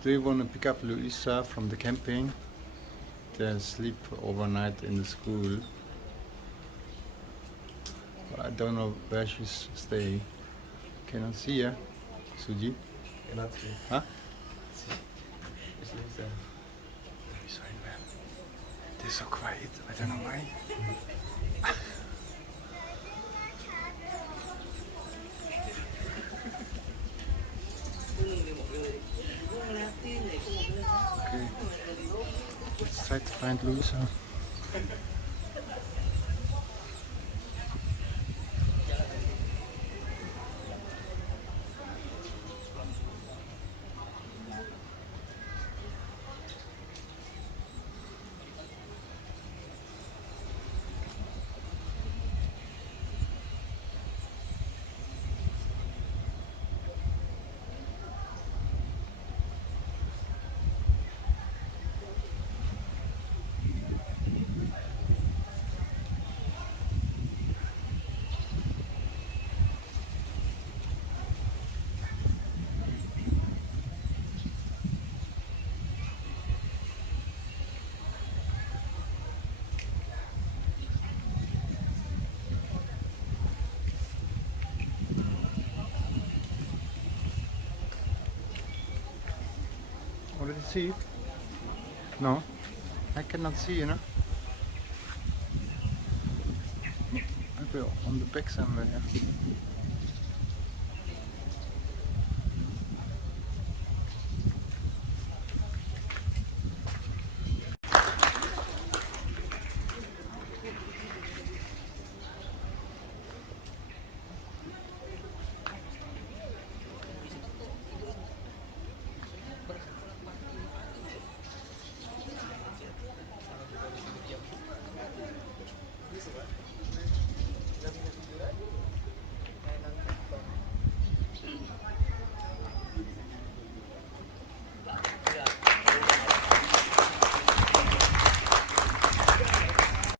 Do you want to pick up Luisa from the camping? They sleep overnight in the school. I don't know where she's staying. Cannot see her, Suji. Cannot see. Huh? It's Lisa. Sorry, man. They're so quiet. I don't know why. Okay. Let's try to find Luisa. Already see it? No, I cannot see, you know. Maybe on the back somewhere.